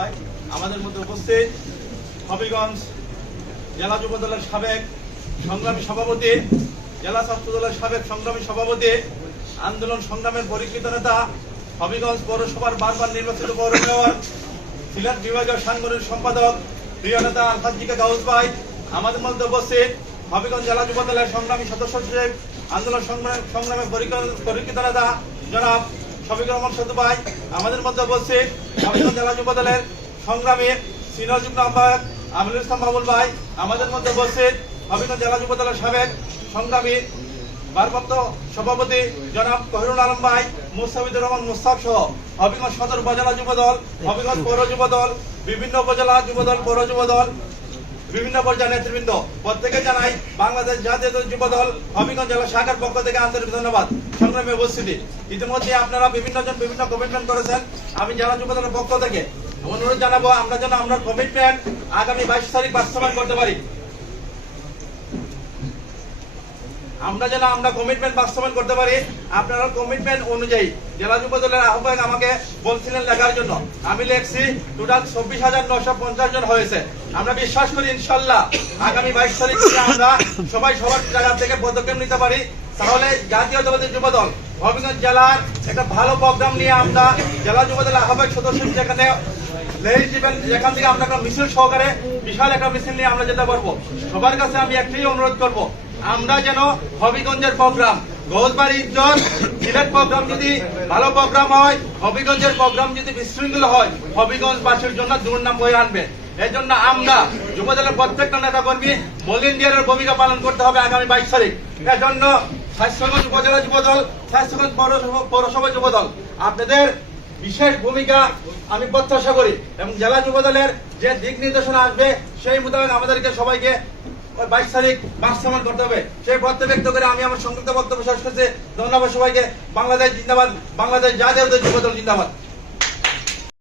ভাই। আমাদের মধ্যে উপস্থিত হবিগঞ্জ জেলা যুব দলের সাবেক সংগ্রামী সভাপতি, জেলা ছাত্র দলের সাবেক সংগ্রামী সভাপতি, আন্দোলন সংগ্রামের পরিকৃত নেতা, হবিগঞ্জ পৌরসভার বারবার নির্বাচিত পৌর মেয়র, সিলেট বিভাগীয় সাংগঠনিক সম্পাদক, প্রিয় নেতা আলহাজ গাউস ভাই। আমাদের মধ্যে উপস্থিত হবিগঞ্জ জেলা যুব দলের সংগ্রামী সদস্য সচিব, আন্দোলন সংগ্রামের পরিকৃত নেতা জনাব শফিকুর রহমান সদু ভাই। আমাদের মধ্যে উপস্থিত হবিগঞ্জ জেলা যুব দলের সংগ্রামী সিনিয়র যুগ্ম আহ্বায়ক আমিনুল ইসলাম বাবুল ভাই। আমাদের মধ্যে উপস্থিত হবিগঞ্জ জেলা যুব দলের সাবেক সংগ্রামী ভারপ্রাপ্ত সভাপতি জনাব কহিরুল আলম ভাই, মুস্তাফিজুর রহমান মুস্তাফ সহ হবিগঞ্জ সদর উপজেলা যুব দল, হবিগঞ্জ পৌর যুব দল, বিভিন্ন উপজেলা যুব দল, পৌর যুব দল, বিভিন্ন পর্যায়ের নেতৃবৃন্দ প্রত্যেকে জানাই বাংলাদেশ জাতীয় যুব দল হবিগঞ্জ জেলা শাখার পক্ষ থেকে আন্তরিক ধন্যবাদ। সংগ্রামী উপস্থিতি, ইতিমধ্যে আপনারা বিভিন্ন কমিটমেন্ট করেছেন। আমি জেলা যুব দলের পক্ষ থেকে অনুরোধ জানাবো আমরা যেন আমরা কমিটমেন্ট আগামী 22 তারিখ বাস্তবায়ন করতে পারি। আমরা কমিটমেন্ট বাস্তবায়ন করতে পারি। আপনারা কমিটমেন্ট অনুযায়ী জেলা যুব দলের আহ্বায়ক আমাকে বলছিলেন লেখার জন্য, আমি লিখছি টোটাল 24,950 জন হয়েছে। আমরা বিশ্বাস করি ইনশাল্লাহ আগামী 22 তারিখ আমরা সবাই সবার জায়গা থেকে পদক্ষেপ নিতে পারি। তাহলে জাতীয়তাবাদী যুব দল হবিগঞ্জ জেলার একটা ভালো প্রোগ্রাম নিয়ে আমরা জেলা যুব দলের আহ্বায়ক সদস্য যেখানে যেখান থেকে আমরা একটা মিছিল সহকারে বিশাল একটা মিছিল নিয়ে আমরা যেতে পারবো। সবার কাছে আমি একটাই অনুরোধ করব, আমরা যেন হবিগঞ্জের প্রোগ্রাম গৌসবাড়ি ইজ্জত সিলেট প্রোগ্রাম যদি ভালো প্রোগ্রাম হয়, হবিগঞ্জের প্রোগ্রাম যদি বিশৃঙ্খল হয়, হবিগঞ্জবাসীর জন্য দুর্নাম বয়ে আনবে। এই জন্য আমরা যুবদলের প্রত্যেকটা নেতা কর্মী ভলেন্টিয়ারের ভূমিকা পালন করতে হবে আগামী 22 তারিখ। এর জন্য স্বাস্থ্যগঞ্জ উপজেলা যুবদল, স্বাস্থ্যগঞ্জ পৌরসভা যুবদল আপনাদের বিশেষ ভূমিকা আমি প্রত্যাশা করি এবং জেলা যুবদলের যে দিক নির্দেশনা আসবে সেই মোতাবেক আমাদেরকে সবাইকে 22 তারিখ বাস্তবায়ন করতে হবে। সেই প্রত্যয় ব্যক্ত করে আমি আমার সংক্ষিপ্ত বক্তব্য শেষ করছি। ধন্যবাদ সবাইকে। বাংলাদেশ জিন্দাবাদ, বাংলাদেশ জাতীয় যুব দল জিন্দাবাদ।